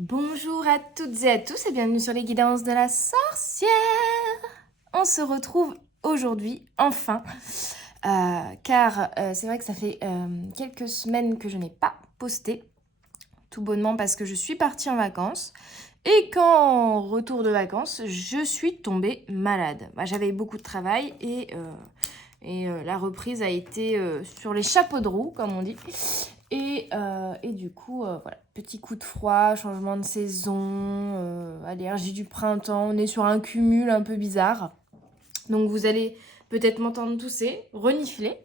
Bonjour à toutes et à tous et bienvenue sur les guidances de la sorcière. On se retrouve aujourd'hui, enfin, car c'est vrai que ça fait quelques semaines que je n'ai pas posté, tout bonnement parce que je suis partie en vacances. Et qu'en retour de vacances, je suis tombée malade. J'avais beaucoup de travail et la reprise a été sur les chapeaux de roue, comme on dit. Et du coup, voilà, petit coup de froid, changement de saison, allergie du printemps, on est sur un cumul un peu bizarre. Donc vous allez peut-être m'entendre tousser, renifler,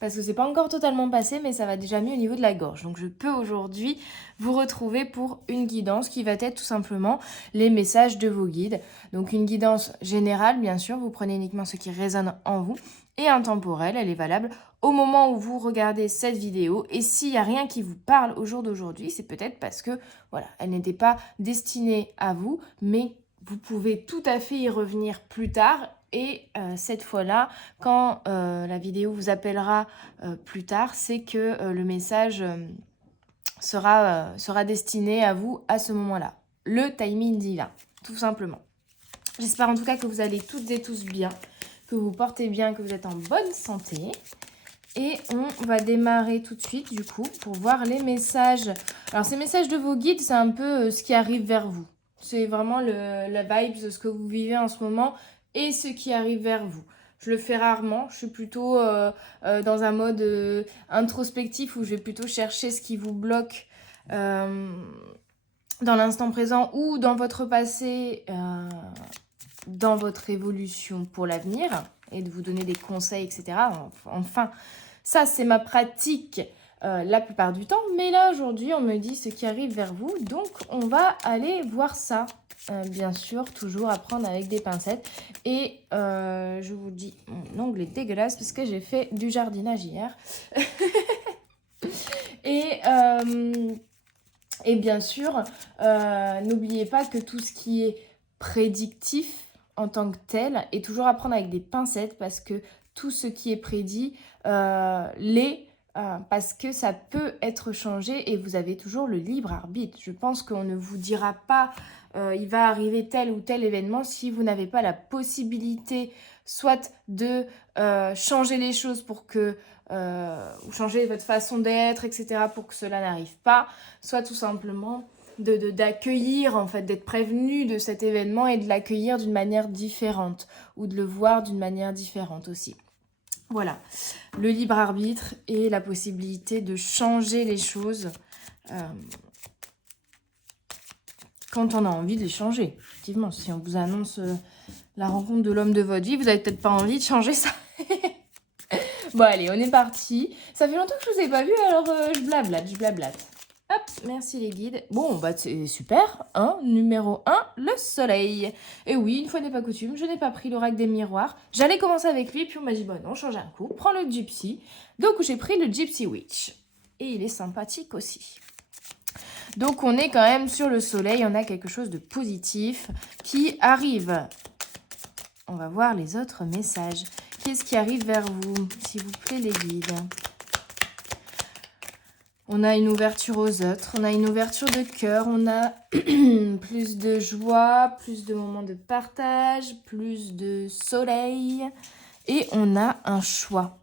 parce que c'est pas encore totalement passé, mais ça va déjà mieux au niveau de la gorge. Donc je peux aujourd'hui vous retrouver pour une guidance qui va être tout simplement les messages de vos guides. Donc une guidance générale, bien sûr, vous prenez uniquement ce qui résonne en vous, et intemporelle, elle est valable au moment où vous regardez cette vidéo. Et s'il n'y a rien qui vous parle au jour d'aujourd'hui, c'est peut-être parce que voilà, elle n'était pas destinée à vous, mais vous pouvez tout à fait y revenir plus tard. Et cette fois-là, quand la vidéo vous appellera plus tard, c'est que le message sera destiné à vous à ce moment-là. Le timing divin, tout simplement. J'espère en tout cas que vous allez toutes et tous bien, que vous portez bien, que vous êtes en bonne santé. Et on va démarrer tout de suite, du coup, pour voir les messages. Alors, ces messages de vos guides, c'est un peu ce qui arrive vers vous. C'est vraiment la vibe de ce que vous vivez en ce moment et ce qui arrive vers vous. Je le fais rarement. Je suis plutôt dans un mode introspectif où je vais plutôt chercher ce qui vous bloque dans l'instant présent ou dans votre passé, dans votre évolution pour l'avenir et de vous donner des conseils, etc. Enfin, ça, c'est ma pratique la plupart du temps. Mais là, aujourd'hui, on me dit ce qui arrive vers vous. Donc, on va aller voir ça. Bien sûr, toujours à prendre avec des pincettes. Et je vous dis, mon ongle est dégueulasse parce que j'ai fait du jardinage hier. et, euh, et bien sûr, n'oubliez pas que tout ce qui est prédictif en tant que tel est toujours à prendre avec des pincettes parce que tout ce qui est prédit l'est parce que ça peut être changé et vous avez toujours le libre arbitre. Je pense qu'on ne vous dira pas il va arriver tel ou tel événement si vous n'avez pas la possibilité soit de changer les choses pour que ou changer votre façon d'être, etc. pour que cela n'arrive pas, soit tout simplement d'accueillir, en fait, d'être prévenu de cet événement et de l'accueillir d'une manière différente ou de le voir d'une manière différente aussi. Voilà, le libre arbitre et la possibilité de changer les choses quand on a envie de les changer. Effectivement, si on vous annonce la rencontre de l'homme de votre vie, vous n'avez peut-être pas envie de changer ça. Bon, allez, on est parti. Ça fait longtemps que je vous ai pas vu, alors je blablate. Hop, merci les guides. Bon, bah c'est super. Numéro 1, le soleil. Et oui, une fois n'est pas coutume, je n'ai pas pris l'oracle des miroirs. J'allais commencer avec lui, puis on m'a dit, bon non, change un coup, prends le gypsy. Donc j'ai pris le Gypsy Witch. Et il est sympathique aussi. Donc on est quand même sur le soleil, on a quelque chose de positif qui arrive. On va voir les autres messages. Qu'est-ce qui arrive vers vous, s'il vous plaît, les guides? On a une ouverture aux autres, on a une ouverture de cœur, on a plus de joie, plus de moments de partage, plus de soleil. Et on a un choix.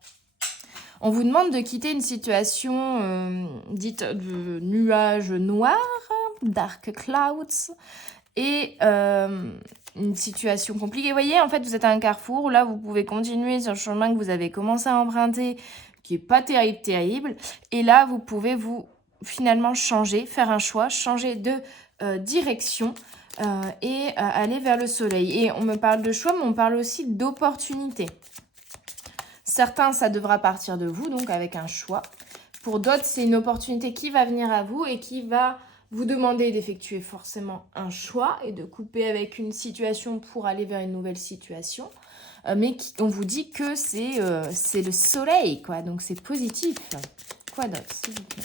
On vous demande de quitter une situation dite de nuages noirs, dark clouds, et une situation compliquée. Vous voyez, en fait, vous êtes à un carrefour. Là, vous pouvez continuer sur le chemin que vous avez commencé à emprunter, qui n'est pas terrible. Et là, vous pouvez finalement changer, faire un choix, changer de direction et aller vers le soleil. Et on me parle de choix, mais on parle aussi d'opportunité. Certains, ça devra partir de vous, donc avec un choix. Pour d'autres, c'est une opportunité qui va venir à vous et qui va vous demander d'effectuer forcément un choix et de couper avec une situation pour aller vers une nouvelle situation. Mais on vous dit que c'est le soleil, quoi. Donc c'est positif. Quoi d'autre, s'il vous plaît?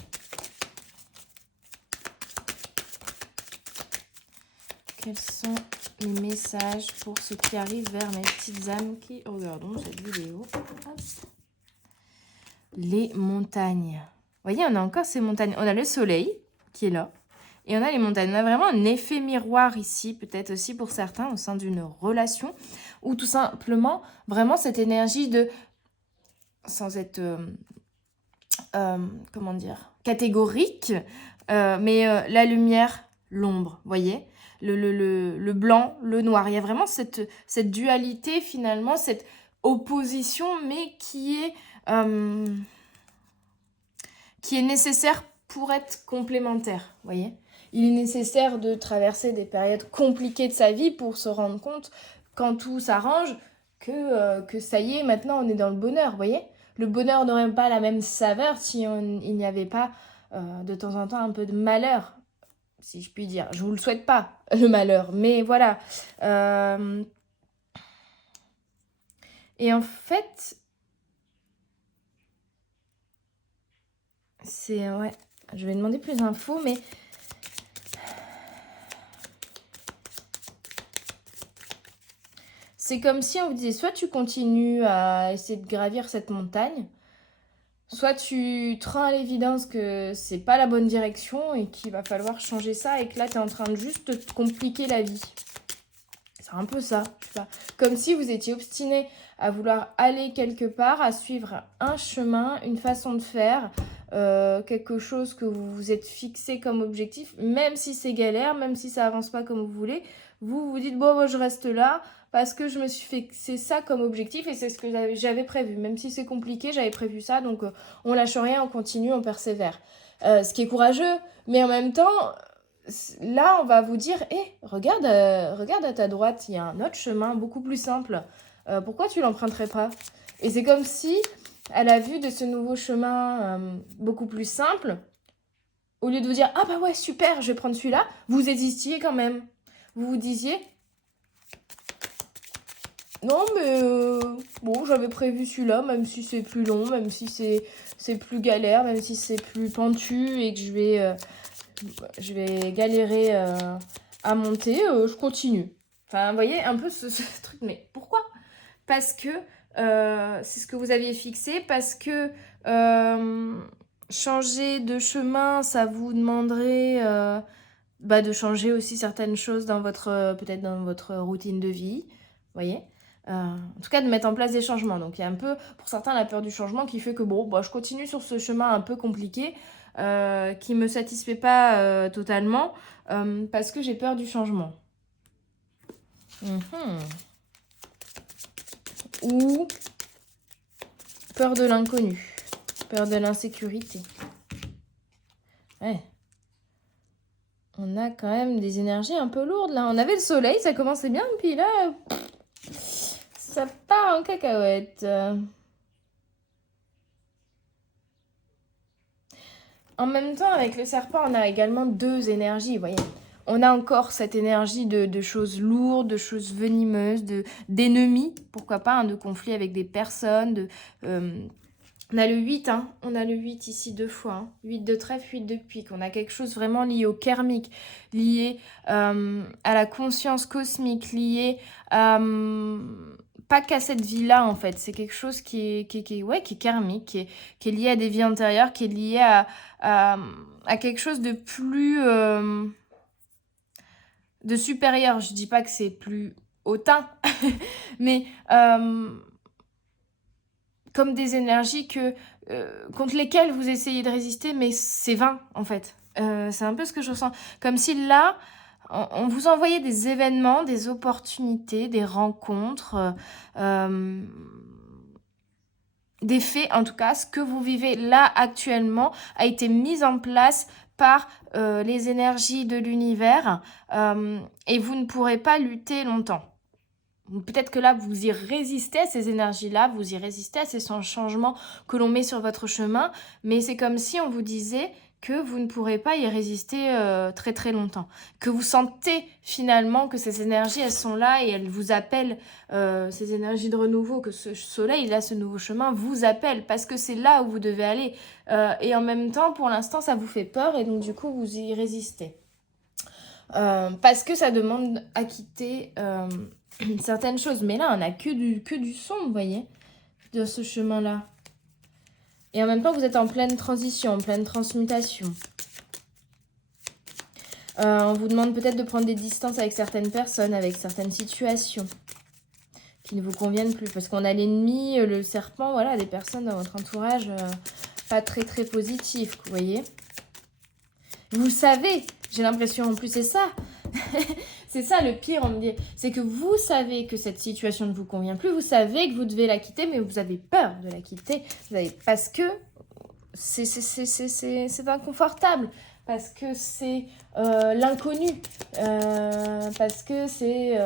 Quels sont les messages pour ce qui arrive vers mes petites âmes qui regardons cette vidéo? Hop. Les montagnes. Vous voyez, on a encore ces montagnes. On a le soleil qui est là. Et on a les montagnes. On a vraiment un effet miroir ici, peut-être aussi pour certains, au sein d'une relation, ou tout simplement, vraiment cette énergie de, sans être, comment dire, catégorique, mais la lumière, l'ombre, voyez, le blanc, le noir. Il y a vraiment cette dualité finalement, cette opposition, mais qui est nécessaire pour être complémentaire, voyez. Il est nécessaire de traverser des périodes compliquées de sa vie pour se rendre compte, quand tout s'arrange, que ça y est, maintenant on est dans le bonheur, voyez. Le bonheur n'aurait pas la même saveur si il n'y avait pas de temps en temps un peu de malheur, si je puis dire. Je vous le souhaite pas, le malheur, mais voilà. Et en fait, c'est... Ouais, je vais demander plus d'infos, mais... C'est comme si on vous disait, soit tu continues à essayer de gravir cette montagne, soit tu te rends à l'évidence que c'est pas la bonne direction et qu'il va falloir changer ça et que là, tu es en train de juste te compliquer la vie. C'est un peu ça, je sais pas. Comme si vous étiez obstiné à vouloir aller quelque part, à suivre un chemin, une façon de faire, quelque chose que vous vous êtes fixé comme objectif, même si c'est galère, même si ça avance pas comme vous voulez, vous vous dites, bon, moi, je reste là, parce que je me suis fixé ça comme objectif et c'est ce que j'avais prévu. Même si c'est compliqué, j'avais prévu ça, donc on lâche rien, on continue, on persévère. Ce qui est courageux, mais en même temps, là, on va vous dire, hé, regarde à ta droite, il y a un autre chemin beaucoup plus simple. Pourquoi tu l'emprunterais pas? Et c'est comme si, à la vue de ce nouveau chemin beaucoup plus simple, au lieu de vous dire, ah bah ouais, super, je vais prendre celui-là, vous hésitiez quand même. Vous vous disiez, non, mais bon, j'avais prévu celui-là, même si c'est plus long, même si c'est plus galère, même si c'est plus pentu et que je vais galérer à monter, je continue. Enfin, vous voyez, un peu ce truc. Mais pourquoi? Parce que c'est ce que vous aviez fixé, parce que changer de chemin, ça vous demanderait de changer aussi certaines choses dans peut-être dans votre routine de vie, vous voyez. En tout cas, de mettre en place des changements. Donc, il y a un peu, pour certains, la peur du changement qui fait que, bon, je continue sur ce chemin un peu compliqué, qui ne me satisfait pas totalement, parce que j'ai peur du changement. Ou peur de l'inconnu, peur de l'insécurité. Ouais. On a quand même des énergies un peu lourdes, là. On avait le soleil, ça commençait bien, puis là... ça part en cacahuète. En même temps, avec le serpent, on a également deux énergies, vous voyez. On a encore cette énergie de choses lourdes, de choses venimeuses, d'ennemis, pourquoi pas, de conflits avec des personnes. On a le 8, on a le 8 ici 2 fois. 8 de trèfle, 8 de pique. On a quelque chose vraiment lié au karmique, lié à la conscience cosmique, lié à... pas qu'à cette vie-là, en fait. C'est quelque chose qui est karmique, qui est lié à des vies antérieures, qui est lié à quelque chose de plus... de supérieur. Je dis pas que c'est plus hautain, mais comme des énergies contre lesquelles vous essayez de résister, mais c'est vain, en fait. C'est un peu ce que je ressens. Comme si là, on vous envoyait des événements, des opportunités, des rencontres, des faits, en tout cas, ce que vous vivez là actuellement a été mis en place par les énergies de l'univers et vous ne pourrez pas lutter longtemps. Peut-être que là, vous y résistez à ces énergies-là, vous y résistez à ces changements que l'on met sur votre chemin, mais c'est comme si on vous disait que vous ne pourrez pas y résister très très longtemps. Que vous sentez finalement que ces énergies, elles sont là et elles vous appellent, ces énergies de renouveau, que ce soleil, là, ce nouveau chemin vous appelle parce que c'est là où vous devez aller. Et en même temps, pour l'instant, ça vous fait peur et donc du coup, vous y résistez. Parce que ça demande à quitter certaines choses. Mais là, on n'a que du son, vous voyez, de ce chemin-là. Et en même temps, vous êtes en pleine transition, en pleine transmutation. On vous demande peut-être de prendre des distances avec certaines personnes, avec certaines situations qui ne vous conviennent plus. Parce qu'on a l'ennemi, le serpent, voilà, des personnes dans votre entourage pas très très positives, vous voyez. Vous savez, j'ai l'impression en plus, c'est ça. C'est ça le pire, on me dit. C'est que vous savez que cette situation ne vous convient plus, vous savez que vous devez la quitter, mais vous avez peur de la quitter. Parce que c'est inconfortable. Parce que c'est l'inconnu. Parce que c'est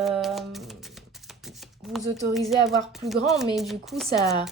vous autorisez à voir plus grand, mais du coup, ça...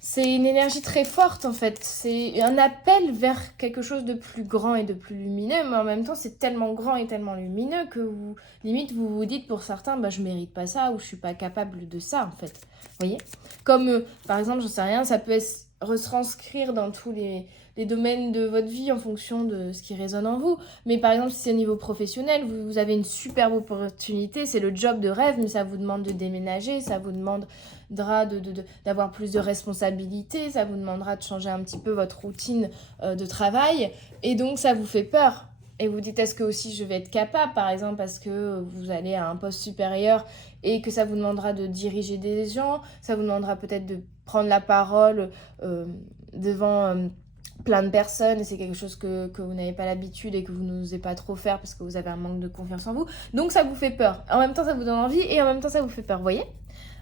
C'est une énergie très forte en fait, c'est un appel vers quelque chose de plus grand et de plus lumineux, mais en même temps c'est tellement grand et tellement lumineux que vous, limite vous vous dites pour certains, bah je mérite pas ça ou je suis pas capable de ça en fait, vous voyez. Comme par exemple, j'en sais rien, ça peut retranscrire dans tous les domaines de votre vie en fonction de ce qui résonne en vous, mais par exemple si c'est au niveau professionnel, vous avez une superbe opportunité, c'est le job de rêve, mais ça vous demande de déménager, ça vous demande d'avoir plus de responsabilités, ça vous demandera de changer un petit peu votre routine de travail, et donc ça vous fait peur. Et vous dites, est-ce que aussi je vais être capable, par exemple, parce que vous allez à un poste supérieur et que ça vous demandera de diriger des gens, ça vous demandera peut-être de prendre la parole devant plein de personnes, et c'est quelque chose que vous n'avez pas l'habitude et que vous n'osez pas trop faire parce que vous avez un manque de confiance en vous. Donc ça vous fait peur. En même temps, ça vous donne envie et en même temps, ça vous fait peur, vous voyez ?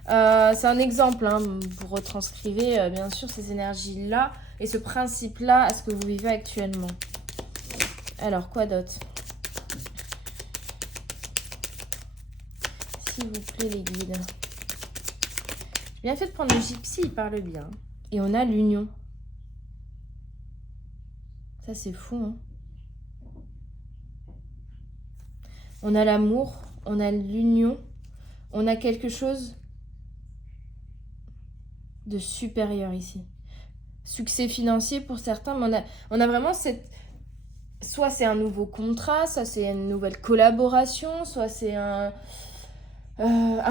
C'est un exemple, hein, vous retranscrivez bien sûr ces énergies-là et ce principe-là à ce que vous vivez actuellement. Alors, quoi d'autre? S'il vous plaît, les guides. J'ai bien fait de prendre le gypsy, il parle bien. Et on a l'union. Ça, c'est fou, hein. On a l'amour, on a l'union, on a quelque chose de supérieur ici. Succès financier pour certains, mais on a vraiment cette... Soit c'est un nouveau contrat, soit c'est une nouvelle collaboration, soit c'est un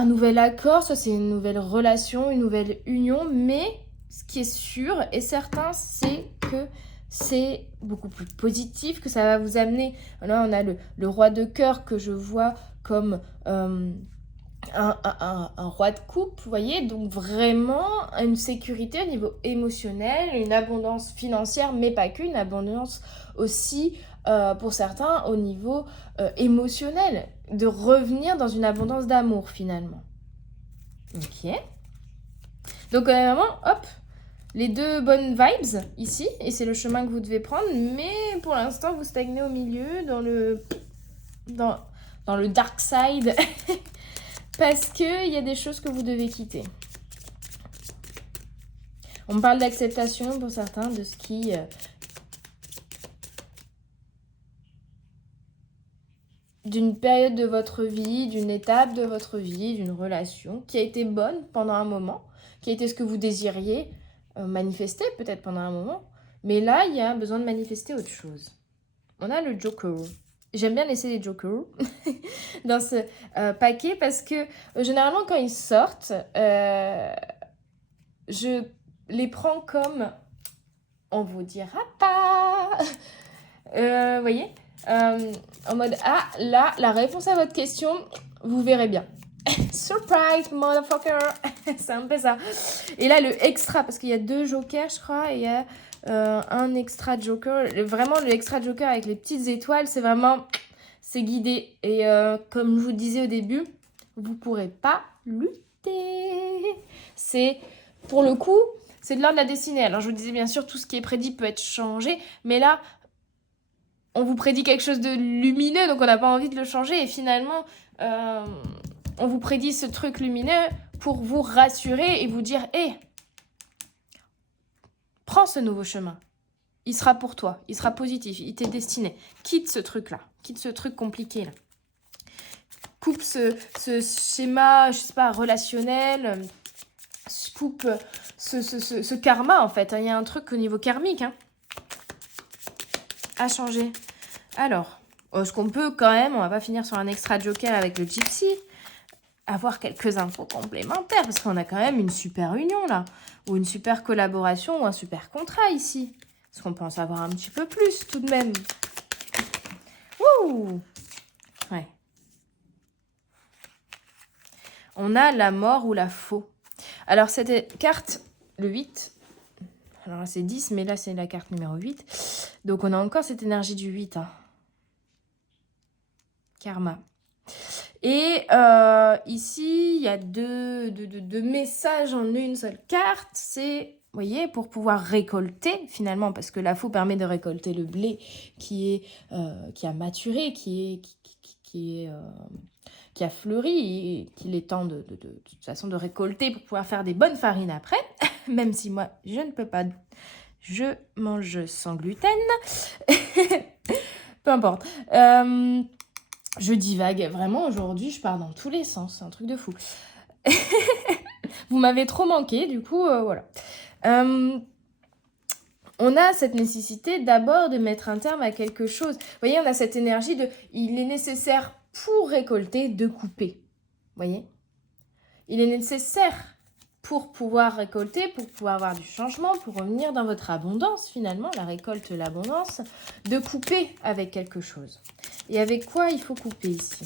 nouvel accord, soit c'est une nouvelle relation, une nouvelle union, mais ce qui est sûr et certain, c'est que c'est beaucoup plus positif, que ça va vous amener... Là, on a le roi de cœur que je vois comme un roi de coupe, vous voyez, donc vraiment une sécurité au niveau émotionnel, une abondance financière, mais pas qu'une abondance aussi pour certains au niveau émotionnel, de revenir dans une abondance d'amour finalement. Ok. Donc vraiment, hop, les deux bonnes vibes ici, et c'est le chemin que vous devez prendre, mais pour l'instant vous stagnez au milieu dans le dark side. Parce qu'il y a des choses que vous devez quitter. On parle d'acceptation pour certains de ce qui... d'une période de votre vie, d'une étape de votre vie, d'une relation qui a été bonne pendant un moment, qui a été ce que vous désiriez manifester peut-être pendant un moment. Mais là, il y a besoin de manifester autre chose. On a le Joker. J'aime bien laisser les jokers dans ce paquet parce que généralement quand ils sortent, je les prends comme on vous dira pas. Vous voyez, en mode ah là la réponse à votre question, vous verrez bien. Surprise motherfucker. C'est un peu ça. Et là le extra parce qu'il y a 2 jokers je crois et il y a un extra joker, vraiment le extra joker avec les petites étoiles, c'est vraiment, c'est guidé. Et comme je vous disais au début, vous pourrez pas lutter. C'est, pour le coup, c'est de l'ordre de la destinée. Alors je vous disais bien sûr, tout ce qui est prédit peut être changé, mais là, on vous prédit quelque chose de lumineux, donc on n'a pas envie de le changer. Et finalement, on vous prédit ce truc lumineux pour vous rassurer et vous dire, hé, prends ce nouveau chemin. Il sera pour toi. Il sera positif. Il t'est destiné. Quitte ce truc-là. Quitte ce truc compliqué, là. Coupe ce schéma, je sais pas, relationnel. Coupe ce karma, en fait. Il y a un truc au niveau karmique, hein, à changer. Alors, ce qu'on peut quand même, on va pas finir sur un extra joker avec le gypsy, avoir quelques infos complémentaires, parce qu'on a quand même une super union, là. Ou une super collaboration, ou un super contrat, ici. Est-ce qu'on peut en savoir un petit peu plus, tout de même? ou... Ouais. On a la mort ou la faux. Alors, cette carte, le 8. Alors là, c'est 10, mais là, c'est la carte numéro 8. Donc, on a encore cette énergie du 8. Hein. Karma. Et ici, il y a deux messages en une seule carte. C'est, vous voyez, pour pouvoir récolter, finalement, parce que la faux permet de récolter le blé qui a maturé, qui a fleuri, et qu'il est temps de toute façon de récolter pour pouvoir faire des bonnes farines après. Même si moi, je ne peux pas... Je mange sans gluten. Peu importe. Je divague. Vraiment, aujourd'hui, je pars dans tous les sens. C'est un truc de fou. Vous m'avez trop manqué, du coup, voilà. On a cette nécessité d'abord de mettre un terme à quelque chose. Vous voyez, on a cette énergie de... Il est nécessaire pour récolter de couper. Vous voyez ? Il est nécessaire pour pouvoir récolter, pour pouvoir avoir du changement, pour revenir dans votre abondance, finalement, la récolte, l'abondance, de couper avec quelque chose. Et avec quoi il faut couper ici ?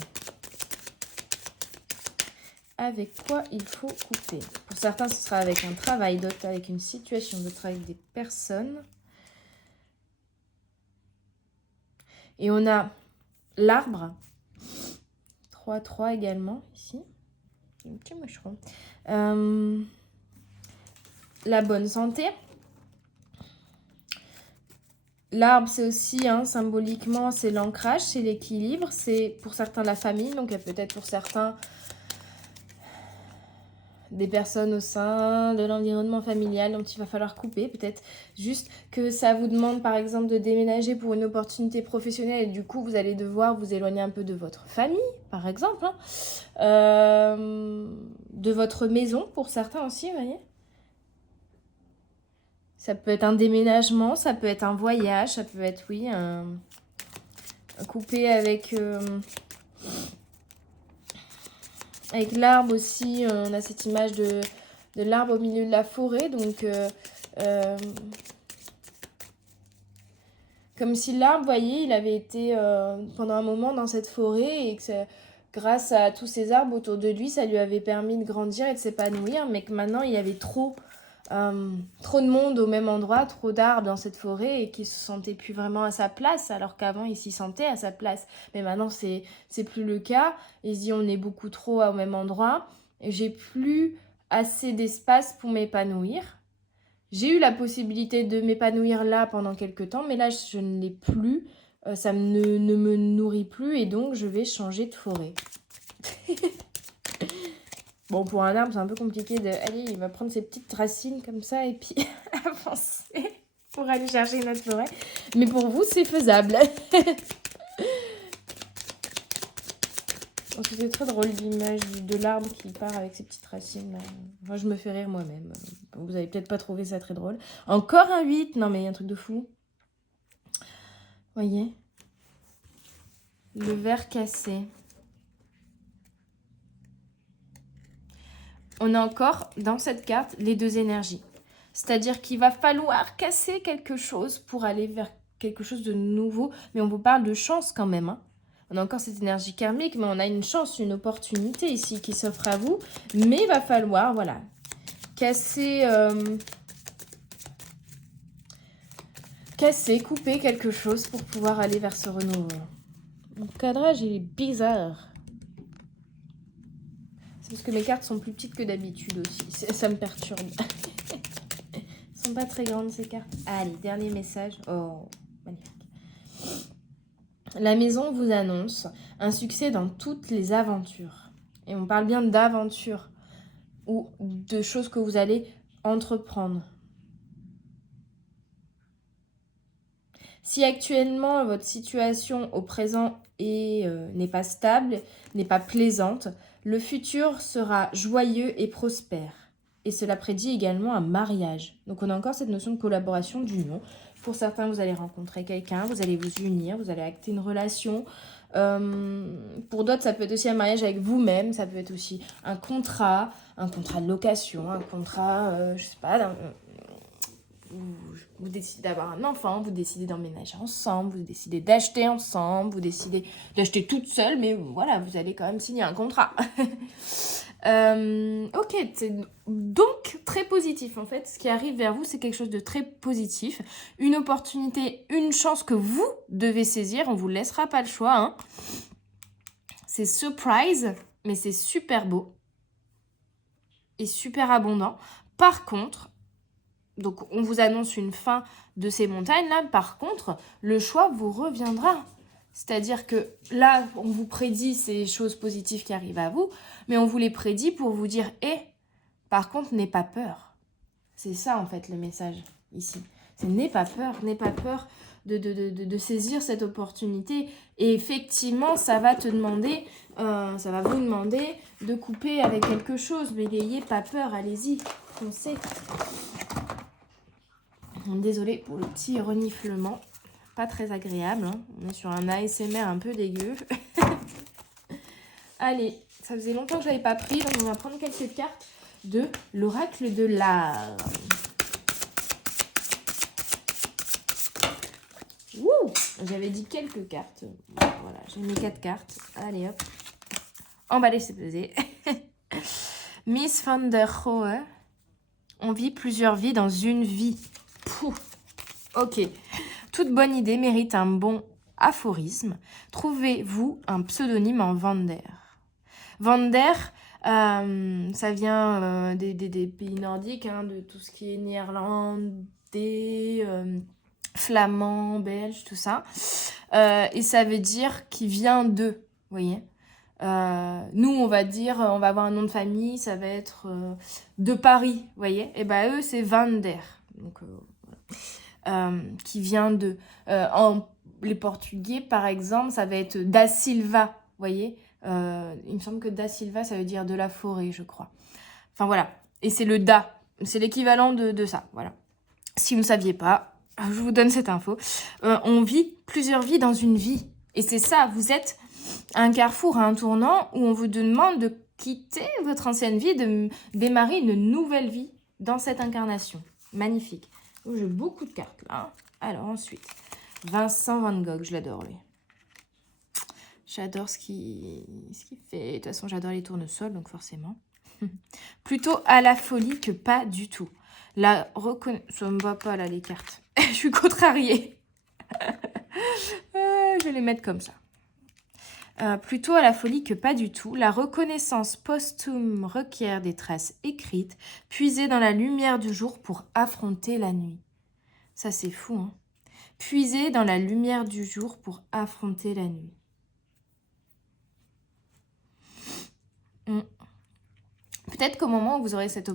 Avec quoi il faut couper ? Pour certains, ce sera avec un travail, d'autres avec une situation, d'autres avec des personnes. Et on a l'arbre, 3-3 également, ici. Un petit moucheron. La bonne santé. L'arbre, c'est aussi, symboliquement, c'est l'ancrage, c'est l'équilibre. C'est pour certains la famille, donc peut-être pour certains des personnes au sein de l'environnement familial dont il va falloir couper. Peut-être juste que ça vous demande, par exemple, de déménager pour une opportunité professionnelle et du coup, vous allez devoir vous éloigner un peu de votre famille, par exemple. De votre maison, pour certains aussi, vous voyez. Ça peut être un déménagement, ça peut être un voyage, ça peut être, oui, un couper avec l'arbre aussi. On a cette image de l'arbre au milieu de la forêt. Donc, comme si l'arbre, vous voyez, il avait été pendant un moment dans cette forêt et que grâce à tous ces arbres autour de lui, ça lui avait permis de grandir et de s'épanouir. Mais que maintenant, il y avait trop de monde au même endroit, trop d'arbres dans cette forêt et qu'il se sentait plus vraiment à sa place, alors qu'avant il s'y sentait à sa place. Mais maintenant c'est plus le cas. Il se dit on est beaucoup trop au même endroit et j'ai plus assez d'espace pour m'épanouir. J'ai eu la possibilité de m'épanouir là pendant quelques temps, mais là je ne l'ai plus. Ça ne me nourrit plus et donc je vais changer de forêt. Bon, pour un arbre, c'est un peu compliqué de... Allez, il va prendre ses petites racines comme ça et puis avancer pour aller chercher une autre forêt. Mais pour vous, c'est faisable. C'est très drôle l'image de l'arbre qui part avec ses petites racines. Là. Moi, je me fais rire moi-même. Vous avez peut-être pas trouvé ça très drôle. Encore un 8. Non, mais il y a un truc de fou. Voyez ? Le verre cassé. On a encore, dans cette carte, les deux énergies. C'est-à-dire qu'il va falloir casser quelque chose pour aller vers quelque chose de nouveau. Mais on vous parle de chance quand même. On a encore cette énergie karmique, mais on a une chance, une opportunité ici qui s'offre à vous. Mais il va falloir, voilà, casser, couper quelque chose pour pouvoir aller vers ce renouveau. Mon cadrage, il est bizarre. C'est parce que mes cartes sont plus petites que d'habitude aussi. Ça me perturbe. Elles sont pas très grandes ces cartes. Allez, dernier message. Oh, magnifique. La maison vous annonce un succès dans toutes les aventures. Et on parle bien d'aventures ou de choses que vous allez entreprendre. Si actuellement votre situation au présent n'est pas stable, n'est pas plaisante, le futur sera joyeux et prospère. Et cela prédit également un mariage. Donc on a encore cette notion de collaboration, d'union. Pour certains, vous allez rencontrer quelqu'un, vous allez vous unir, vous allez acter une relation. Pour d'autres, ça peut être aussi un mariage avec vous-même, ça peut être aussi un contrat de location, un contrat, je sais pas, vous décidez d'avoir un enfant, vous décidez d'emménager ensemble, vous décidez d'acheter ensemble, vous décidez d'acheter toute seule, mais voilà, vous allez quand même signer un contrat. Ok, c'est donc très positif en fait. Ce qui arrive vers vous, c'est quelque chose de très positif. Une opportunité, une chance que vous devez saisir. On vous laissera pas le choix. Hein. C'est surprise, mais c'est super beau et super abondant. Par contre, donc on vous annonce une fin de ces montagnes-là. Par contre, le choix vous reviendra. C'est-à-dire que là, on vous prédit ces choses positives qui arrivent à vous, mais on vous les prédit pour vous dire « par contre, n'aie pas peur ». C'est ça, en fait, le message ici. C'est « n'aie pas peur de saisir cette opportunité ». Et effectivement, ça va te demander, ça va vous demander de couper avec quelque chose. Mais n'ayez pas peur, allez-y, foncez. Désolée pour le petit reniflement. Pas très agréable. Hein. On est sur un ASMR un peu dégueu. Allez, ça faisait longtemps que je n'avais pas pris. Donc on va prendre quelques cartes de l'oracle de l'art. Wouh! J'avais dit quelques cartes. Voilà, j'ai mis 4 cartes. Allez hop. Emballé, c'est pesé. Miss van der Rohe. On vit plusieurs vies dans une vie. Pouh. Ok. Toute bonne idée mérite un bon aphorisme. Trouvez-vous un pseudonyme en Vander. Vander, ça vient des pays nordiques, hein, de tout ce qui est néerlandais, flamand, belge, tout ça. Et ça veut dire qui vient de, vous voyez. Nous, on va dire, on va avoir un nom de famille, ça va être de Paris, vous voyez. Et ben eux, c'est Vander. Donc, qui vient de... les Portugais, par exemple, ça va être da Silva, vous voyez. Il me semble que da Silva, ça veut dire de la forêt, je crois. Enfin, voilà. Et c'est le da. C'est l'équivalent de ça, voilà. Si vous ne saviez pas, je vous donne cette info. On vit plusieurs vies dans une vie. Et c'est ça, vous êtes à un carrefour, à un tournant, où on vous demande de quitter votre ancienne vie, de démarrer une nouvelle vie dans cette incarnation. Magnifique. J'ai beaucoup de cartes là. Alors ensuite, Vincent Van Gogh, je l'adore lui. J'adore ce qu'il fait. De toute façon, j'adore les tournesols, donc forcément. Plutôt à la folie que pas du tout. La ça me va pas là les cartes. Je suis contrariée. Je vais les mettre comme ça. Plutôt à la folie que pas du tout. La reconnaissance posthume requiert des traces écrites, puisées dans la lumière du jour pour affronter la nuit. Ça, c'est fou, hein. Puiser dans la lumière du jour pour affronter la nuit. Peut-être qu'au moment où vous aurez cette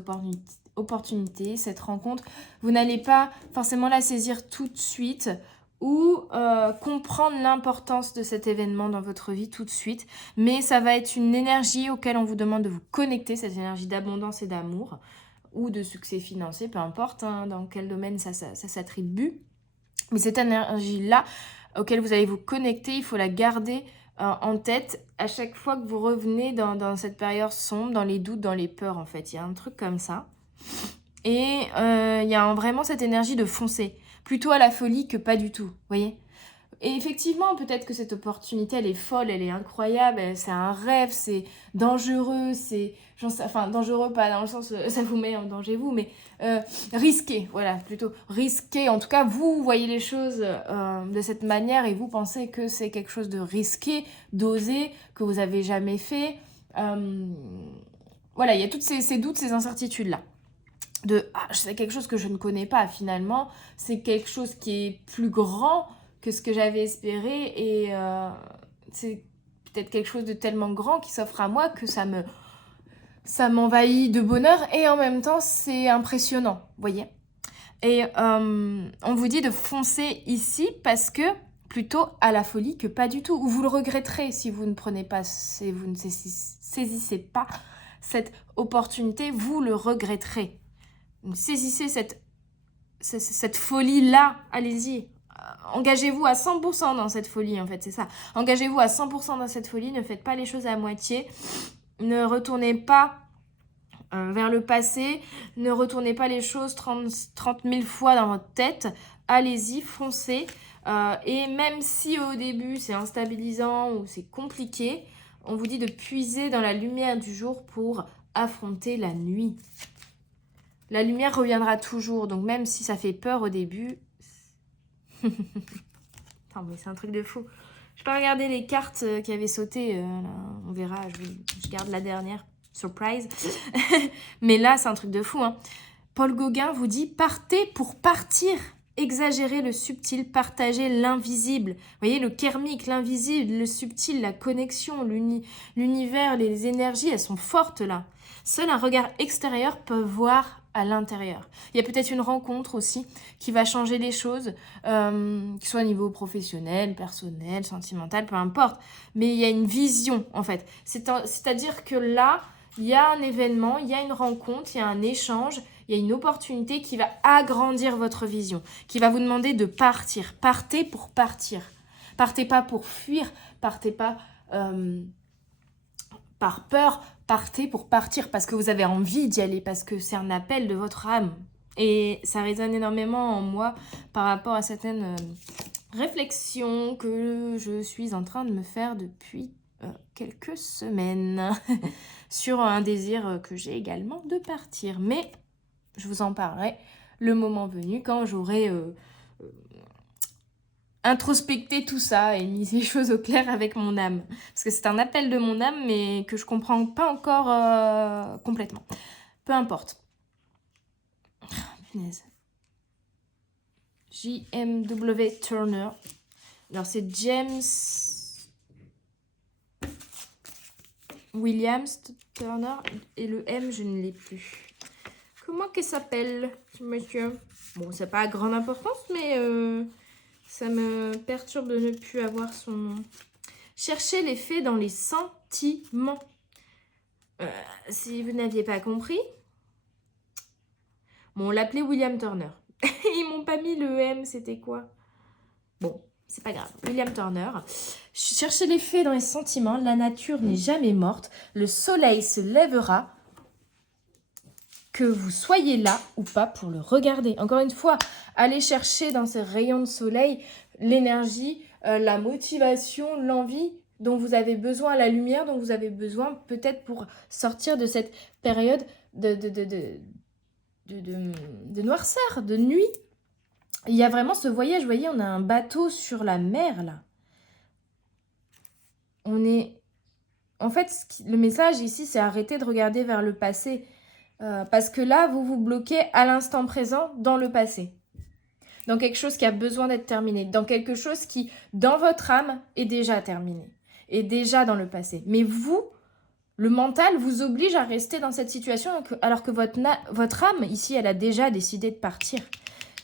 opportunité, cette rencontre, vous n'allez pas forcément la saisir tout de suite ou comprendre l'importance de cet événement dans votre vie tout de suite. Mais ça va être une énergie auquel on vous demande de vous connecter, cette énergie d'abondance et d'amour ou de succès financier, peu importe hein, dans quel domaine ça s'attribue. Mais cette énergie-là auquel vous allez vous connecter, il faut la garder en tête à chaque fois que vous revenez dans cette période sombre, dans les doutes, dans les peurs en fait. Il y a un truc comme ça. Et il y a vraiment cette énergie de foncer. Plutôt à la folie que pas du tout, vous voyez. Et effectivement, peut-être que cette opportunité, elle est folle, elle est incroyable, c'est un rêve, c'est dangereux, enfin, dangereux pas dans le sens, ça vous met en danger vous, mais risqué, voilà, plutôt risqué. En tout cas, vous voyez les choses de cette manière et vous pensez que c'est quelque chose de risqué, d'oser, que vous avez jamais fait. Voilà, il y a toutes ces doutes, ces incertitudes-là. C'est quelque chose que je ne connais pas, finalement, c'est quelque chose qui est plus grand que ce que j'avais espéré et c'est peut-être quelque chose de tellement grand qui s'offre à moi que ça m'envahit de bonheur et en même temps c'est impressionnant, vous voyez. Et on vous dit de foncer ici parce que plutôt à la folie que pas du tout, ou vous le regretterez si vous ne prenez pas, si vous ne saisissez pas cette opportunité, vous le regretterez. Donc saisissez cette folie-là, allez-y. Engagez-vous à 100% dans cette folie, en fait, c'est ça. Engagez-vous à 100% dans cette folie, ne faites pas les choses à moitié. Ne retournez pas vers le passé. Ne retournez pas les choses 30 000 fois dans votre tête. Allez-y, foncez. Et même si au début c'est instabilisant ou c'est compliqué, on vous dit de puiser dans la lumière du jour pour affronter la nuit. La lumière reviendra toujours, donc même si ça fait peur au début... Attends, mais c'est un truc de fou. Je peux regarder les cartes qui avaient sauté. Là, on verra, je garde la dernière. Surprise. Mais là, c'est un truc de fou. Hein. Paul Gauguin vous dit « Partez pour partir ». Exagérer le subtil, partager l'invisible. Vous voyez, le karmique, l'invisible, le subtil, la connexion, l'univers, les énergies, elles sont fortes là. Seul un regard extérieur peut voir à l'intérieur. Il y a peut-être une rencontre aussi qui va changer les choses, qu'il soit au niveau professionnel, personnel, sentimental, peu importe. Mais il y a une vision en fait. C'est-à-dire que là, il y a un événement, il y a une rencontre, il y a un échange, il y a une opportunité qui va agrandir votre vision, qui va vous demander de partir. Partez pour partir. Partez pas pour fuir, partez pas par peur, partez pour partir parce que vous avez envie d'y aller, parce que c'est un appel de votre âme. Et ça résonne énormément en moi par rapport à certaines réflexions que je suis en train de me faire depuis quelques semaines sur un désir que j'ai également de partir. Mais je vous en parlerai le moment venu quand j'aurai introspecté tout ça et mis les choses au clair avec mon âme. Parce que c'est un appel de mon âme mais que je comprends pas encore complètement. Peu importe. Punaise. J.M.W. Turner. Alors c'est James Williams Turner et le M je ne l'ai plus. Comment qu'il s'appelle ce monsieur? Bon, c'est pas à grande importance, mais ça me perturbe de ne plus avoir son nom. Cherchez les faits dans les sentiments. Si vous n'aviez pas compris, bon, on l'appelait William Turner. Ils m'ont pas mis le M, c'était quoi? Bon, c'est pas grave. William Turner. Cherchez les faits dans les sentiments. La nature n'est jamais morte. Le soleil se lèvera. Que vous soyez là ou pas pour le regarder. Encore une fois, allez chercher dans ces rayons de soleil l'énergie, la motivation, l'envie dont vous avez besoin, la lumière dont vous avez besoin peut-être pour sortir de cette période de noirceur, de nuit. Il y a vraiment ce voyage, vous voyez, on a un bateau sur la mer là. On est... En fait, le message ici, c'est arrêter de regarder vers le passé. Parce que là, vous vous bloquez à l'instant présent dans le passé. Dans quelque chose qui a besoin d'être terminé. Dans quelque chose qui, dans votre âme, est déjà terminé. Est déjà dans le passé. Mais vous, le mental vous oblige à rester dans cette situation alors que votre âme, ici, elle a déjà décidé de partir.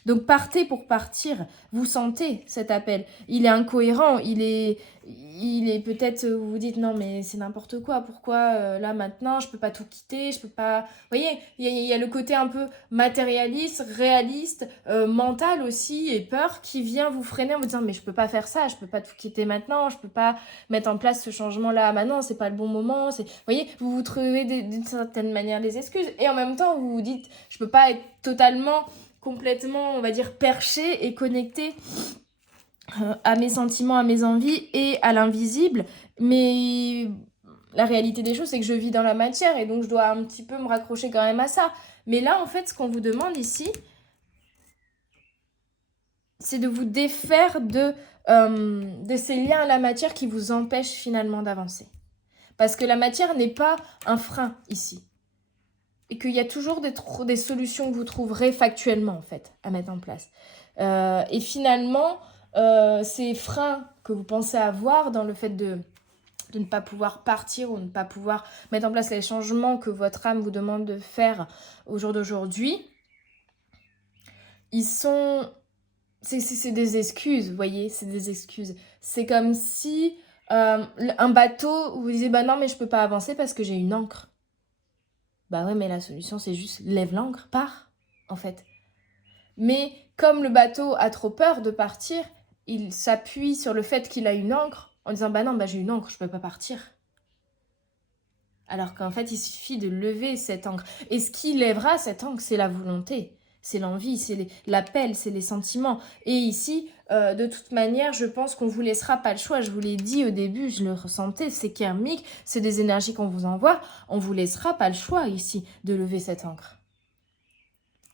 Donc partez pour partir, vous sentez cet appel. Il est incohérent, il est peut-être, vous vous dites non mais c'est n'importe quoi, pourquoi là maintenant je peux pas tout quitter, je peux pas... Vous voyez, il y a le côté un peu matérialiste, réaliste, mental aussi et peur qui vient vous freiner en vous disant mais je peux pas faire ça, je peux pas tout quitter maintenant, je peux pas mettre en place ce changement là maintenant, c'est pas le bon moment. Vous voyez, vous vous trouvez d'une certaine manière des excuses et en même temps vous vous dites je peux pas être totalement... complètement, on va dire, perché et connecté à mes sentiments, à mes envies et à l'invisible. Mais la réalité des choses, c'est que je vis dans la matière et donc je dois un petit peu me raccrocher quand même à ça. Mais là, en fait, ce qu'on vous demande ici, c'est de vous défaire de ces liens à la matière qui vous empêchent finalement d'avancer. Parce que la matière n'est pas un frein ici. Et qu'il y a toujours des solutions que vous trouverez factuellement, en fait, à mettre en place. Et finalement, ces freins que vous pensez avoir dans le fait de ne pas pouvoir partir ou ne pas pouvoir mettre en place les changements que votre âme vous demande de faire au jour d'aujourd'hui, ils sont... C'est des excuses, vous voyez, c'est des excuses. C'est comme si un bateau, vous disiez, bah non, mais je peux pas avancer parce que j'ai une ancre. Bah ouais, mais la solution, c'est juste lève l'ancre, pars, en fait. Mais comme le bateau a trop peur de partir, il s'appuie sur le fait qu'il a une ancre en disant bah non, bah j'ai une ancre, je peux pas partir. Alors qu'en fait, il suffit de lever cette encre. Et ce qui lèvera cette encre, c'est la volonté, c'est l'envie, c'est l'appel, c'est les sentiments. Et ici, de toute manière, je pense qu'on ne vous laissera pas le choix. Je vous l'ai dit au début, je le ressentais, c'est karmique, c'est des énergies qu'on vous envoie. On ne vous laissera pas le choix ici de lever cette encre.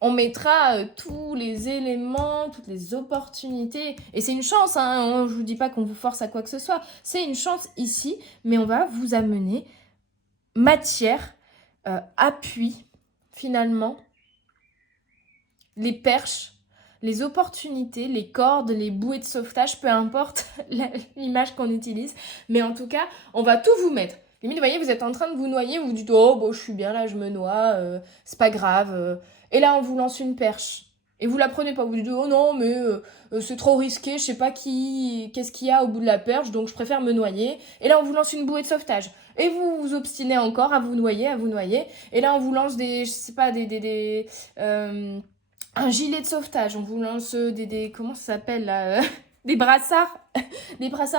On mettra tous les éléments, toutes les opportunités. Et c'est une chance, hein, je ne vous dis pas qu'on vous force à quoi que ce soit. C'est une chance ici, mais on va vous amener matière, appui, finalement, les perches, les opportunités, les cordes, les bouées de sauvetage, peu importe l'image qu'on utilise. Mais en tout cas, on va tout vous mettre. Limite, vous voyez, vous êtes en train de vous noyer, vous vous dites « Oh, bon, je suis bien là, je me noie, c'est pas grave. » Et là, on vous lance une perche. Et vous la prenez pas, vous dites « Oh non, mais c'est trop risqué, je sais pas qu'est-ce qu'il y a au bout de la perche, donc je préfère me noyer. » Et là, on vous lance une bouée de sauvetage. Et vous vous obstinez encore à vous noyer, à vous noyer. Et là, on vous lance des, je sais pas, un gilet de sauvetage. On vous lance comment ça s'appelle là des brassards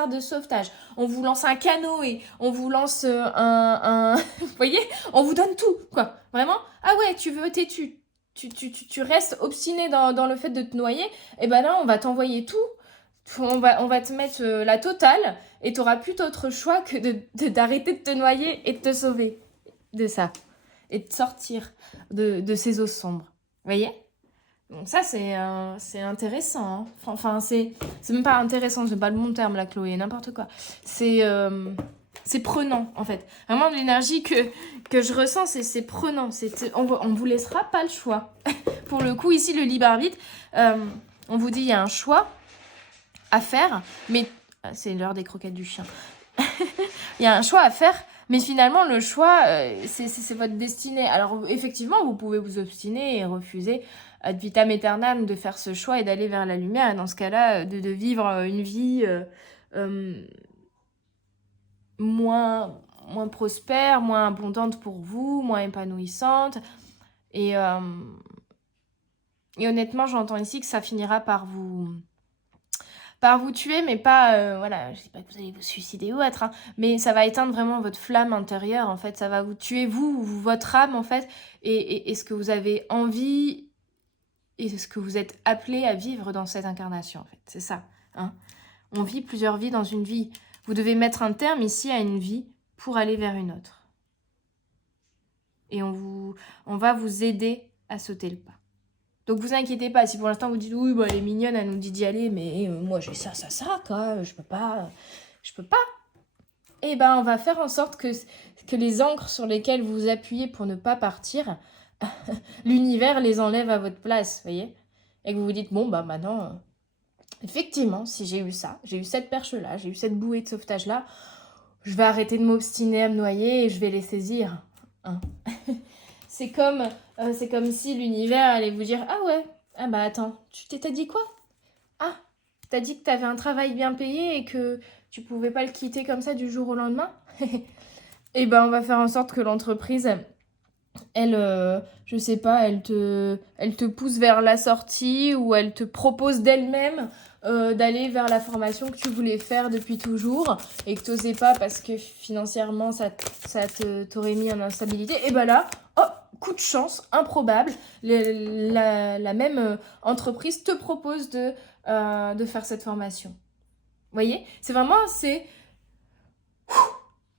de sauvetage. On vous lance un canoë, on vous lance vous voyez, on vous donne tout, quoi. Vraiment. Ah ouais, tu veux, tu restes obstiné dans le fait de te noyer, et ben là, on va t'envoyer tout. On va te mettre la totale, et tu n'auras plus d'autre choix que d'arrêter de te noyer et de te sauver de ça. Et de sortir de ces eaux sombres. Vous voyez ? Donc ça, c'est intéressant. Hein. Enfin, c'est même pas intéressant, c'est pas le bon terme là, Chloé, n'importe quoi. C'est prenant, en fait. Vraiment, l'énergie que je ressens, c'est prenant. On vous laissera pas le choix. Pour le coup, ici, le libre arbitre, on vous dit, il y a un choix à faire, mais... C'est l'heure des croquettes du chien. Il y a un choix à faire, mais finalement, le choix, c'est votre destinée. Alors, effectivement, vous pouvez vous obstiner et refuser ad vitam aeternam de faire ce choix et d'aller vers la lumière. Et dans ce cas-là, de vivre une vie moins prospère, moins abondante pour vous, moins épanouissante. Et honnêtement, j'entends ici que ça finira par vous tuer, mais pas, voilà, je sais pas que vous allez vous suicider ou autre, hein, mais ça va éteindre vraiment votre flamme intérieure, en fait, ça va vous tuer, votre âme, en fait, et ce que vous avez envie, et ce que vous êtes appelé à vivre dans cette incarnation, en fait, c'est ça, hein. On vit plusieurs vies dans une vie. Vous devez mettre un terme ici à une vie pour aller vers une autre. Et on va vous aider à sauter le pas. Donc vous inquiétez pas, si pour l'instant vous dites oui, bah, elle est mignonne, elle nous dit d'y aller, mais moi j'ai ça, quoi, je peux pas. Et ben on va faire en sorte que les encres sur lesquelles vous appuyez pour ne pas partir, l'univers les enlève à votre place, vous voyez. Et que vous vous dites, bon bah maintenant, effectivement, si j'ai eu ça, j'ai eu cette perche-là, j'ai eu cette bouée de sauvetage-là, je vais arrêter de m'obstiner à me noyer et je vais les saisir. Hein. C'est comme si l'univers allait vous dire « Ah ouais, ah bah attends, t'as dit quoi? Ah, t'as dit que t'avais un travail bien payé et que tu pouvais pas le quitter comme ça du jour au lendemain ?» Et ben on va faire en sorte que l'entreprise, elle, je sais pas, elle te pousse vers la sortie ou elle te propose d'elle-même d'aller vers la formation que tu voulais faire depuis toujours et que t'osais pas parce que financièrement ça t'aurait mis en instabilité. Et ben là, oh, coup de chance, improbable, la même entreprise te propose de faire cette formation. Vous voyez ? C'est vraiment,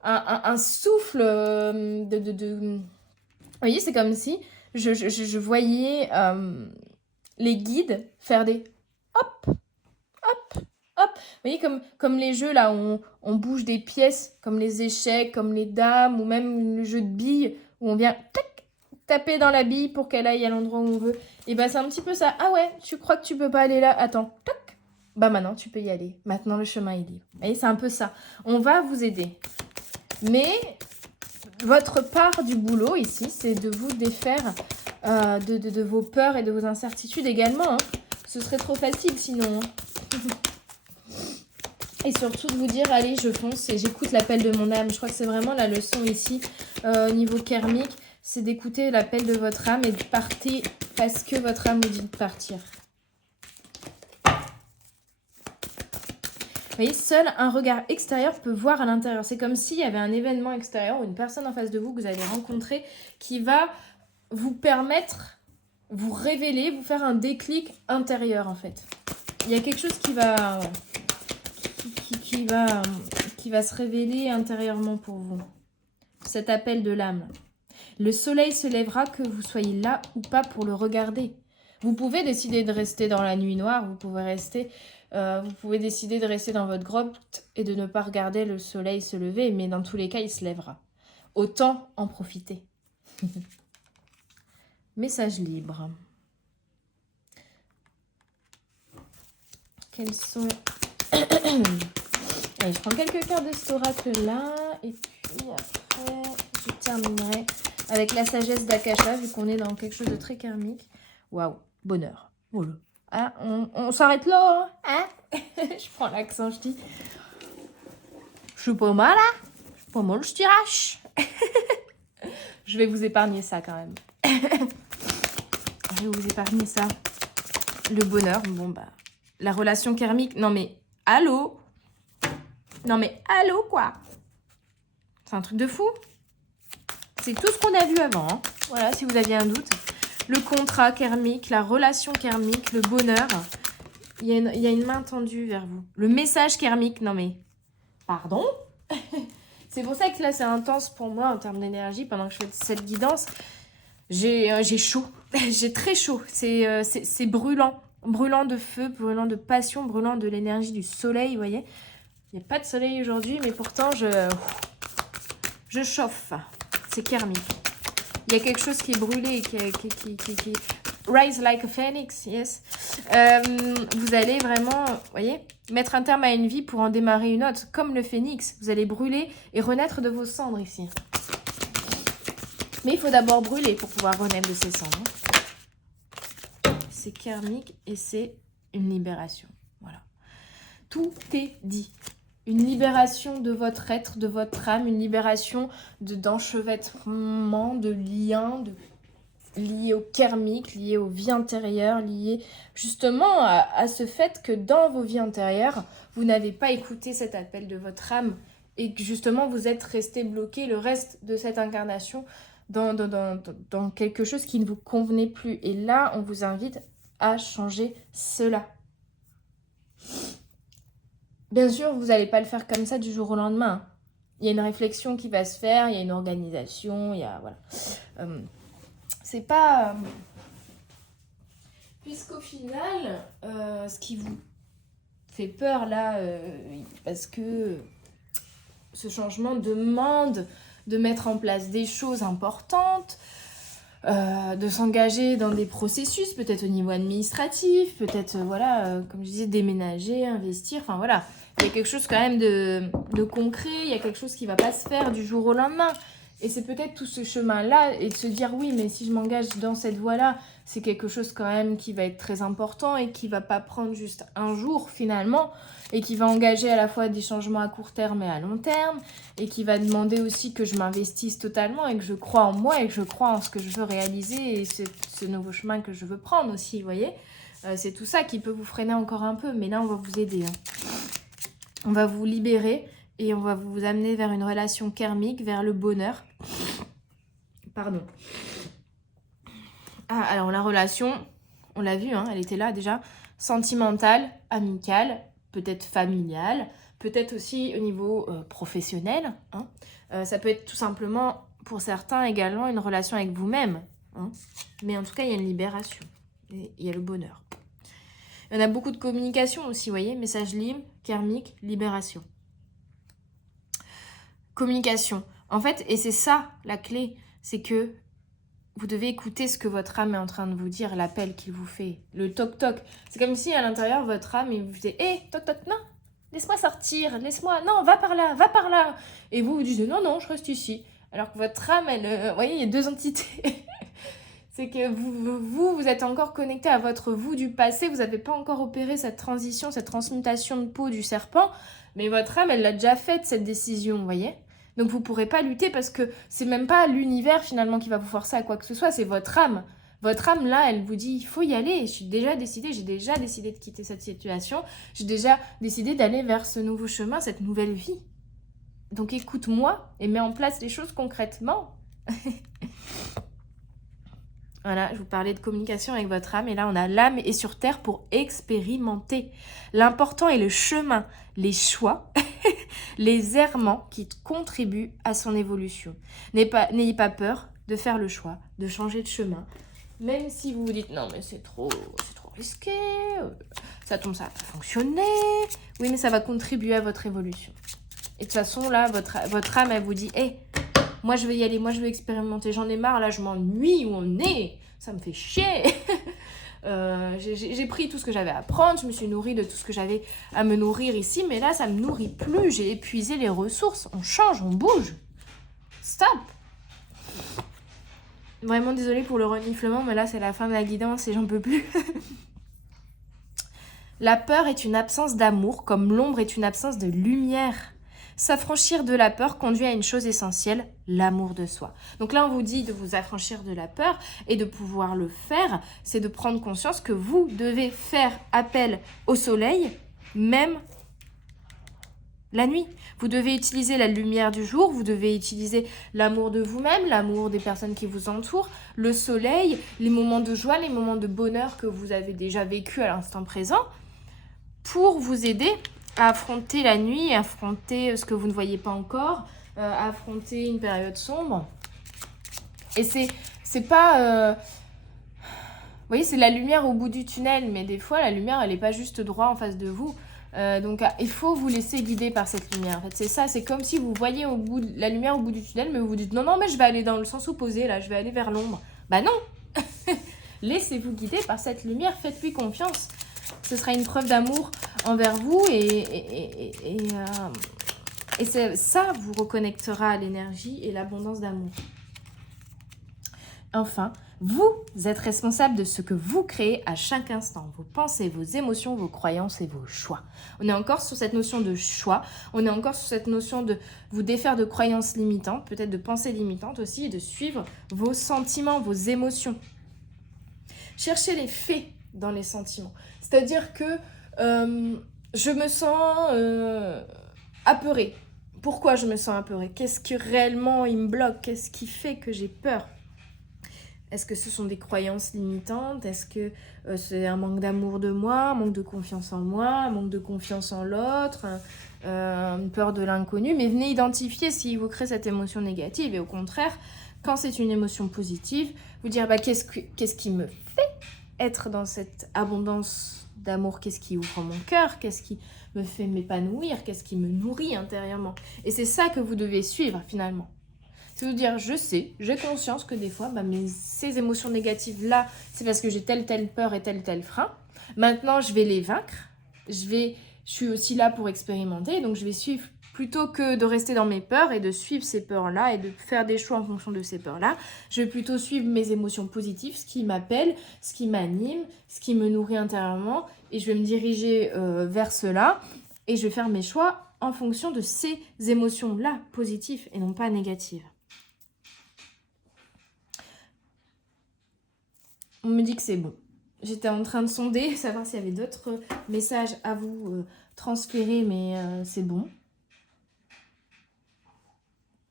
un souffle de... Vous voyez, c'est comme si je voyais les guides faire des hop, hop, hop. Vous voyez, comme les jeux là où on bouge des pièces, comme les échecs, comme les dames, ou même le jeu de billes, où on vient taper dans la bille pour qu'elle aille à l'endroit où on veut. Et bah c'est un petit peu ça. Ah ouais, tu crois que tu peux pas aller là? Attends, toc. Bah maintenant tu peux y aller. Maintenant le chemin est libre. Vous voyez, c'est un peu ça. On va vous aider. Mais votre part du boulot ici, c'est de vous défaire de vos peurs et de vos incertitudes également. Hein. Ce serait trop facile sinon. Hein. Et surtout de vous dire, allez, je fonce et j'écoute l'appel de mon âme. Je crois que c'est vraiment la leçon ici, au niveau karmique, c'est d'écouter l'appel de votre âme et de partir parce que votre âme vous dit de partir. voyez, seul un regard extérieur peut voir à l'intérieur. C'est comme s'il y avait un événement extérieur ou une personne en face de vous que vous allez rencontrer qui va vous permettre, vous révéler, vous faire un déclic intérieur en fait. Il y a quelque chose qui va, qui va se révéler intérieurement pour vous. Cet appel de l'âme. Le soleil se lèvera que vous soyez là ou pas pour le regarder. Vous pouvez décider de rester dans la nuit noire, vous pouvez décider de rester dans votre grotte et de ne pas regarder le soleil se lever, mais dans tous les cas, il se lèvera. Autant en profiter. Message libre. Quels sont... Allez, je prends quelques cartes de cet oracle-là, et puis après, je terminerai avec la sagesse d'Akasha, vu qu'on est dans quelque chose de très karmique. Waouh, bonheur. Voilà. Ah, on s'arrête là, hein? Je prends l'accent, je dis. Je suis pas mal, hein? Je suis pas mal, je tirache. Je vais vous épargner ça quand même. Je vais vous épargner ça. Le bonheur, bon bah... La relation karmique, non mais, allô? Non mais, allô quoi? C'est un truc de fou. C'est tout ce qu'on a vu avant, hein. Voilà, si vous aviez un doute. Le contrat karmique, la relation karmique, le bonheur. Il y a une main tendue vers vous. Le message karmique, non mais, pardon? C'est pour ça que là, c'est intense pour moi en termes d'énergie. Pendant que je fais cette guidance, j'ai chaud. J'ai très chaud. C'est brûlant. Brûlant de feu, brûlant de passion, brûlant de l'énergie du soleil, vous voyez. Il n'y a pas de soleil aujourd'hui, mais pourtant, je chauffe. C'est karmique. Il y a quelque chose qui est brûlé, qui rise like a phoenix, yes. Vous allez vraiment, vous voyez, mettre un terme à une vie pour en démarrer une autre, comme le phénix. Vous allez brûler et renaître de vos cendres ici. Mais il faut d'abord brûler pour pouvoir renaître de ses cendres. C'est karmique et c'est une libération. Voilà. Tout est dit. Une libération de votre être, de votre âme, une libération d'enchevêtrement, de liens, liés au karmique, liés aux vies antérieures, liés justement à ce fait que dans vos vies antérieures, vous n'avez pas écouté cet appel de votre âme et que justement vous êtes resté bloqué le reste de cette incarnation dans quelque chose qui ne vous convenait plus. Et là, on vous invite à changer cela. Bien sûr, vous n'allez pas le faire comme ça du jour au lendemain. Il y a une réflexion qui va se faire, il y a une organisation, il y a... Voilà. C'est pas... Puisqu'au final, ce qui vous fait peur là, parce que ce changement demande de mettre en place des choses importantes, de s'engager dans des processus, peut-être au niveau administratif, peut-être, voilà, comme je disais, déménager, investir, enfin voilà. Il y a quelque chose quand même de concret, il y a quelque chose qui ne va pas se faire du jour au lendemain. Et c'est peut-être tout ce chemin-là, et de se dire, oui, mais si je m'engage dans cette voie-là, c'est quelque chose quand même qui va être très important et qui ne va pas prendre juste un jour finalement, et qui va engager à la fois des changements à court terme et à long terme, et qui va demander aussi que je m'investisse totalement et que je crois en moi et que je crois en ce que je veux réaliser et ce nouveau chemin que je veux prendre aussi, vous voyez. C'est tout ça qui peut vous freiner encore un peu, mais là on va vous aider. On va vous libérer et on va vous amener vers une relation karmique, vers le bonheur. Pardon. Ah, alors la relation, on l'a vu, hein, elle était là déjà, sentimentale, amicale, peut-être familiale, peut-être aussi au niveau professionnel. Hein. Ça peut être tout simplement, pour certains également, une relation avec vous-même. Hein. Mais en tout cas, il y a une libération. Et il y a le bonheur. Il y en a beaucoup de communication aussi, vous voyez, message libre, karmique, libération. Communication. En fait, et c'est ça la clé, c'est que vous devez écouter ce que votre âme est en train de vous dire, l'appel qu'il vous fait, le toc-toc. C'est comme si à l'intérieur, votre âme, il vous fait « Hé, toc-toc, non, laisse-moi sortir, laisse-moi, non, va par là, va par là !» Et vous dites « Non, non, je reste ici. » Alors que votre âme, elle, vous voyez, il y a deux entités. C'est que vous êtes encore connecté à votre vous du passé, vous n'avez pas encore opéré cette transition, cette transmutation de peau du serpent, mais votre âme, elle l'a déjà faite, cette décision, vous voyez. Donc vous ne pourrez pas lutter parce que c'est même pas l'univers finalement qui va vous forcer à quoi que ce soit, c'est votre âme. Votre âme, là, elle vous dit, il faut y aller. J'ai déjà décidé de quitter cette situation. J'ai déjà décidé d'aller vers ce nouveau chemin, cette nouvelle vie. Donc écoute-moi et mets en place les choses concrètement. Voilà, je vous parlais de communication avec votre âme. Et là, on a l'âme est sur terre pour expérimenter. L'important est le chemin, les choix, les errements qui contribuent à son évolution. N'ayez pas peur de faire le choix, de changer de chemin. Même si vous vous dites, non mais c'est trop risqué, ça tombe, ça va pas fonctionner. Oui, mais ça va contribuer à votre évolution. Et de toute façon, là, votre âme, elle vous dit, hé, moi je vais y aller, moi je vais expérimenter, j'en ai marre, là je m'ennuie où on est, ça me fait chier. J'ai pris tout ce que j'avais à prendre, je me suis nourrie de tout ce que j'avais à me nourrir ici, mais là ça me nourrit plus, j'ai épuisé les ressources, on change, on bouge. Stop. Vraiment désolée pour le reniflement, mais là c'est la fin de la guidance et j'en peux plus. La peur est une absence d'amour, comme l'ombre est une absence de lumière. S'affranchir de la peur conduit à une chose essentielle, l'amour de soi. Donc là, on vous dit de vous affranchir de la peur et de pouvoir le faire, c'est de prendre conscience que vous devez faire appel au soleil, même la nuit. Vous devez utiliser la lumière du jour, vous devez utiliser l'amour de vous-même, l'amour des personnes qui vous entourent, le soleil, les moments de joie, les moments de bonheur que vous avez déjà vécu à l'instant présent pour vous aider à affronter la nuit, à affronter ce que vous ne voyez pas encore, à affronter une période sombre. Et c'est pas... vous voyez, c'est la lumière au bout du tunnel, mais des fois, la lumière, elle n'est pas juste droit en face de vous. Donc, il faut vous laisser guider par cette lumière. En fait, c'est ça, c'est comme si vous voyez la lumière au bout du tunnel, mais vous vous dites, non, mais je vais aller dans le sens opposé, là, je vais aller vers l'ombre. Bah non. Laissez-vous guider par cette lumière, faites-lui confiance. Ce sera une preuve d'amour envers vous et ça vous reconnectera à l'énergie et l'abondance d'amour. Enfin, vous êtes responsable de ce que vous créez à chaque instant. Vos pensées, vos émotions, vos croyances et vos choix. On est encore sur cette notion de choix. On est encore sur cette notion de vous défaire de croyances limitantes, peut-être de pensées limitantes aussi, et de suivre vos sentiments, vos émotions. Cherchez les faits dans les sentiments. C'est-à-dire que je me sens apeurée. Pourquoi je me sens apeurée? Qu'est-ce que réellement il me bloque? Qu'est-ce qui fait que j'ai peur? Est-ce que ce sont des croyances limitantes? Est-ce que c'est un manque d'amour de moi, un manque de confiance en moi, un manque de confiance en l'autre, une peur de l'inconnu? Mais venez identifier s'il vous crée cette émotion négative. Et au contraire, quand c'est une émotion positive, vous dire qu'est-ce qui me fait être dans cette abondance d'amour, qu'est-ce qui ouvre mon cœur, qu'est-ce qui me fait m'épanouir, qu'est-ce qui me nourrit intérieurement. Et c'est ça que vous devez suivre finalement. C'est vous dire, je sais, j'ai conscience que des fois, ces émotions négatives-là, c'est parce que j'ai telle peur et tel frein. Maintenant, je vais les vaincre. Je suis aussi là pour expérimenter, donc je vais suivre plutôt que de rester dans mes peurs et de suivre ces peurs-là et de faire des choix en fonction de ces peurs-là. Je vais plutôt suivre mes émotions positives, ce qui m'appelle, ce qui m'anime, ce qui me nourrit intérieurement, et je vais me diriger vers cela et je vais faire mes choix en fonction de ces émotions-là positives et non pas négatives. On me dit que c'est bon. J'étais en train de sonder, savoir s'il y avait d'autres messages à vous transférer, mais c'est bon.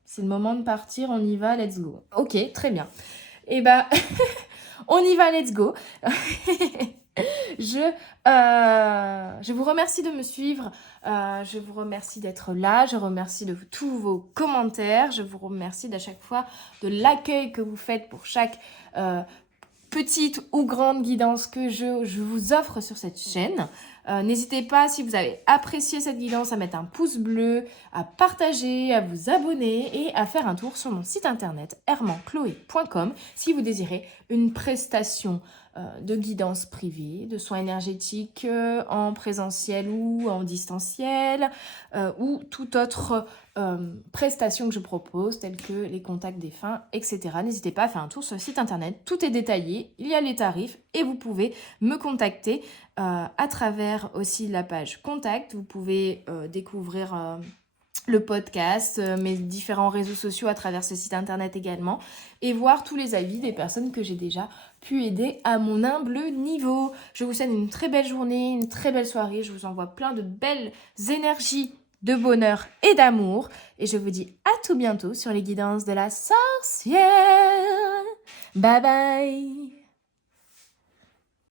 C'est le moment de partir, on y va, let's go. Ok, très bien. Et on y va, let's go. Je vous remercie de me suivre, je vous remercie d'être là, je remercie de tous vos commentaires, je vous remercie d'à chaque fois de l'accueil que vous faites pour chaque petite ou grande guidance que je vous offre sur cette chaîne. N'hésitez pas, si vous avez apprécié cette guidance, à mettre un pouce bleu, à partager, à vous abonner et à faire un tour sur mon site internet hermanchloé.com si vous désirez une prestation de guidance privée, de soins énergétiques en présentiel ou en distanciel ou toute autre prestation que je propose, telles que les contacts défunts, etc. N'hésitez pas à faire un tour sur le site internet, tout est détaillé, il y a les tarifs et vous pouvez me contacter à travers aussi la page contact. Vous pouvez découvrir le podcast, mes différents réseaux sociaux à travers ce site internet également, et voir tous les avis des personnes que j'ai déjà pu aider à mon humble niveau. Je vous souhaite une très belle journée, une très belle soirée, je vous envoie plein de belles énergies de bonheur et d'amour, et je vous dis à tout bientôt sur les guidances de la sorcière. Bye bye.